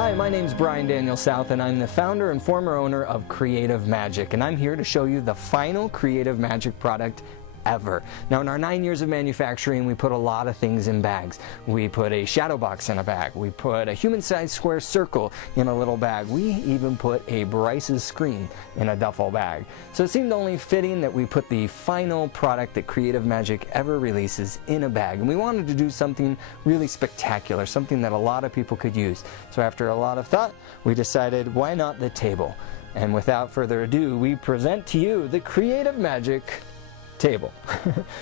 Hi, my name's Brian Daniel South, and I'm the founder and former owner of Creative Magic, and I'm here to show you the final Creative Magic product ever. Now, in our 9 years of manufacturing, we put a lot of things in bags. We put a shadow box in a bag. We put a human-sized square circle in a little bag. We even put a Bryce's screen in a duffel bag. So it seemed only fitting that we put the final product that Creative Magic ever releases in a bag. And we wanted to do something really spectacular, something that a lot of people could use. So after a lot of thought, we decided, why not the table? And without further ado, we present to you the Creative Magic table.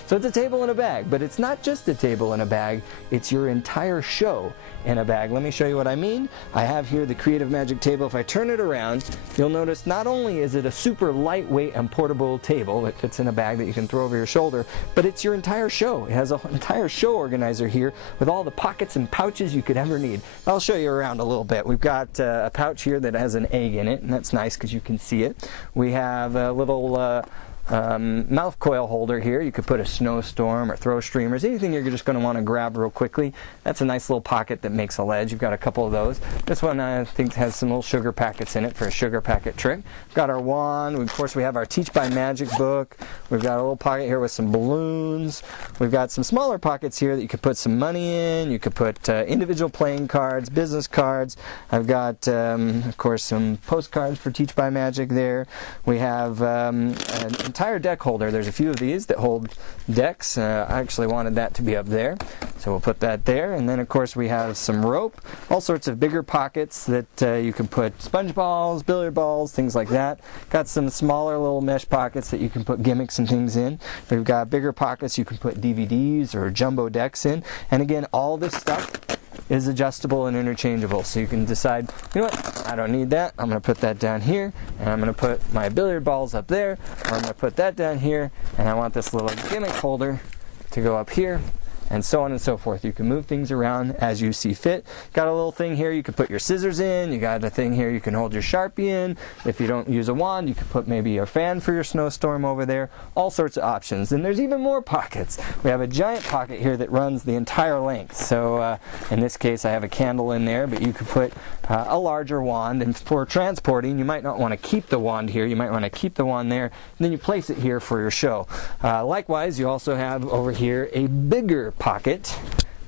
So it's a table in a bag, but it's not just a table in a bag, it's your entire show in a bag. Let me show you what I mean. I have here the Creative Magic table. If I turn it around, you'll notice not only is it a super lightweight and portable table that fits in a bag that you can throw over your shoulder, but it's your entire show. It has an entire show organizer here with all the pockets and pouches you could ever need. I'll show you around a little bit. We've got a pouch here that has an egg in it, and that's nice because you can see it. We have a little mouth coil holder here. You could put a snowstorm or throw streamers, anything you're just going to want to grab real quickly. That's a nice little pocket that makes a ledge. You've got a couple of those. This one I think has some little sugar packets in it for a sugar packet trick. We've got our wand. Of course, we have our Teach by Magic book. We've got a little pocket here with some balloons. We've got some smaller pockets here that you could put some money in. You could put individual playing cards, business cards. I've got, of course, some postcards for Teach by Magic there. We have an entire deck holder. There's a few of these that hold decks. I actually wanted that to be up there, so we'll put that there. And then of course we have some rope, all sorts of bigger pockets that you can put sponge balls, billiard balls, things like that. Got some smaller little mesh pockets that you can put gimmicks and things in. We've got bigger pockets you can put DVDs or jumbo decks in. And again, all this stuff is adjustable and interchangeable, so you can decide, you know what, I don't need that, I'm going to put that down here, and I'm going to put my billiard balls up there, or I'm going to put that down here, and I want this little gimmick holder to go up here, and so on and so forth. You can move things around as you see fit. Got a little thing here you can put your scissors in. You got a thing here you can hold your Sharpie in. If you don't use a wand, you can put maybe a fan for your snowstorm over there. All sorts of options. And there's even more pockets. We have a giant pocket here that runs the entire length. So in this case I have a candle in there, but you could put a larger wand. And for transporting, you might not want to keep the wand here. You might want to keep the wand there. And then you place it here for your show. Likewise, you also have over here a bigger pocket.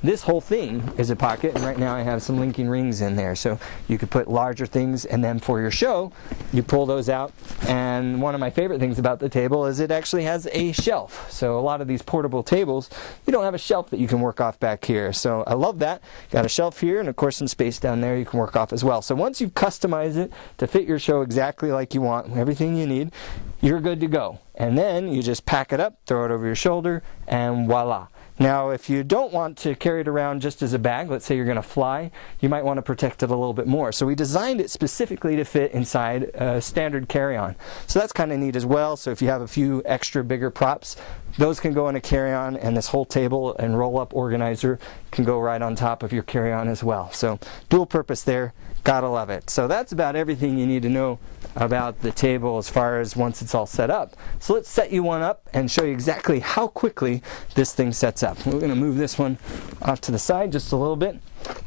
This whole thing is a pocket, and right now I have some linking rings in there, so you could put larger things, and then for your show you pull those out. And one of my favorite things about the table is it actually has a shelf. So a lot of these portable tables, you don't have a shelf that you can work off back here, so I love that. Got a shelf here and of course some space down there you can work off as well. So once you customize it to fit your show exactly like you want, everything you need, you're good to go. And then you just pack it up, throw it over your shoulder, and voila. Now, if you don't want to carry it around just as a bag, let's say you're going to fly, you might want to protect it a little bit more. So we designed it specifically to fit inside a standard carry-on. So that's kind of neat as well. So if you have a few extra bigger props, those can go in a carry-on, and this whole table and roll-up organizer can go right on top of your carry-on as well. So dual purpose there. Gotta love it. So that's about everything you need to know about the table as far as once it's all set up. So let's set you one up and show you exactly how quickly this thing sets up. We're going to move this one off to the side just a little bit.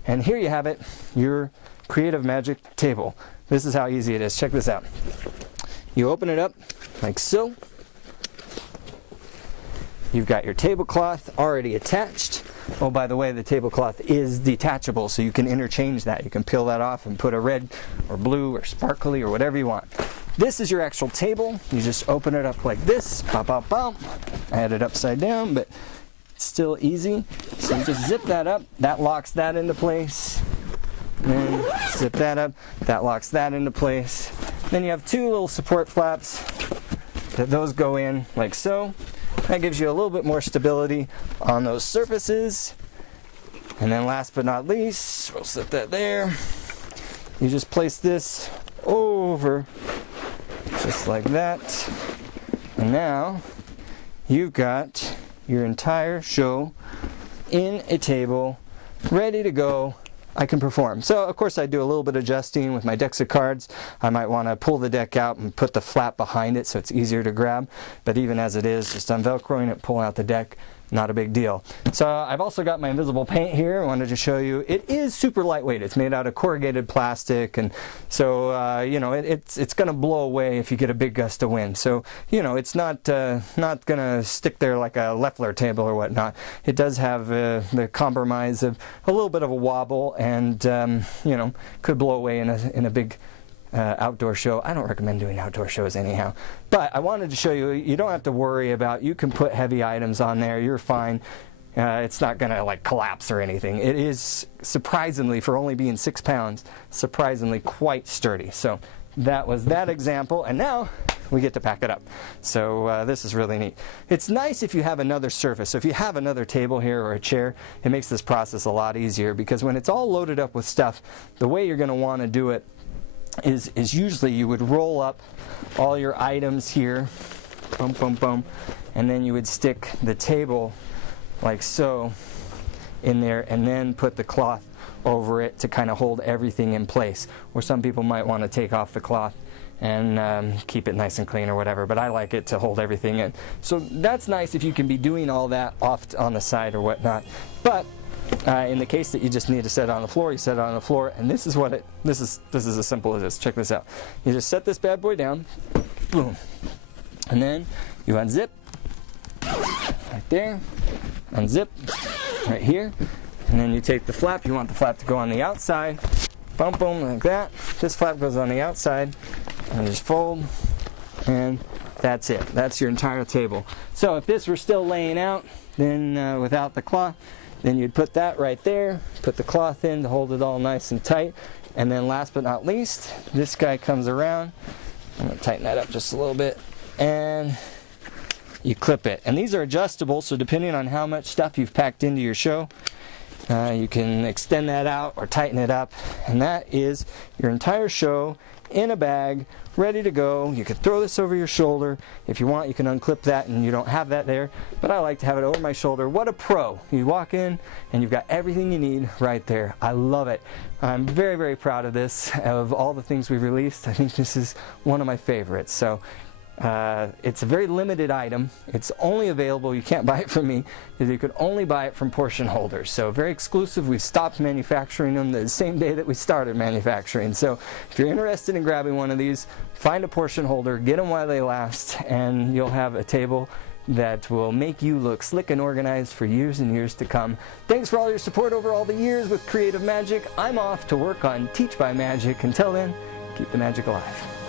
And here you have it, your Creative Magic table. This is how easy it is. Check this out. You open it up like so. You've got your tablecloth already attached. Oh, by the way, the tablecloth is detachable, so you can interchange that. You can peel that off and put a red or blue or sparkly or whatever you want. This is your actual table. You just open it up like this. Pop, pop, pop. I had it upside down, but it's still easy. So you just zip that up. That locks that into place. Then zip that up. That locks that into place. Then you have two little support flaps that those go in like so. That gives you a little bit more stability on those surfaces. And then last but not least, we'll set that there. You just place this over, just like that. And now you've got your entire show in a table, ready to go. I can perform. So of course I do a little bit of adjusting with my decks of cards. I might want to pull the deck out and put the flap behind it so it's easier to grab, but even as it is, just unvelcroing it, pulling out the deck, not a big deal. So I've also got my invisible paint here. I wanted to show you. It is super lightweight. It's made out of corrugated plastic, and so you know, it's going to blow away if you get a big gust of wind. So you know, it's not going to stick there like a Leffler table or whatnot. It does have the compromise of a little bit of a wobble, and you know, could blow away in a big outdoor show. I don't recommend doing outdoor shows anyhow, but I wanted to show you, you don't have to worry about, you can put heavy items on there, you're fine. It's not gonna like collapse or anything. It is surprisingly, for only being 6 pounds, surprisingly quite sturdy. So that was that example, and now we get to pack it up. So this is really neat. It's nice if you have another surface. So if you have another table here or a chair, it makes this process a lot easier, because when it's all loaded up with stuff, the way you're gonna wanna do it is usually you would roll up all your items here, boom, boom, boom, and then you would stick the table like so in there, and then put the cloth over it to kind of hold everything in place. Or some people might want to take off the cloth and keep it nice and clean or whatever, but I like it to hold everything in. So that's nice if you can be doing all that off on the side or whatnot. But in the case that you just need to set it on the floor, you set it on the floor, and this is what this is as simple as this. Check this out. You just set this bad boy down, boom, and then you unzip right there, unzip right here, and then you take the flap. You want the flap to go on the outside, boom, boom, like that. This flap goes on the outside, and just fold, and that's it. That's your entire table. So if this were still laying out, then without the cloth, then you'd put that right there, put the cloth in to hold it all nice and tight, and then last but not least, this guy comes around. I'm going to tighten that up just a little bit, and you clip it. And these are adjustable, so depending on how much stuff you've packed into your show, you can extend that out or tighten it up, and that is your entire show in a bag, ready to go. You could throw this over your shoulder. If you want, you can unclip that and you don't have that there, but I like to have it over my shoulder. What a pro. You walk in and you've got everything you need right there. I love it. I'm very, very proud of this. Of all the things we've released, I think this is one of my favorites. So it's a very limited item. It's only available, you can't buy it from me, you could only buy it from portion holders. So very exclusive. We've stopped manufacturing them the same day that we started manufacturing. So if you're interested in grabbing one of these, find a portion holder, get them while they last, and you'll have a table that will make you look slick and organized for years and years to come. Thanks for all your support over all the years with Creative Magic. I'm off to work on Teach by Magic. Until then, keep the magic alive.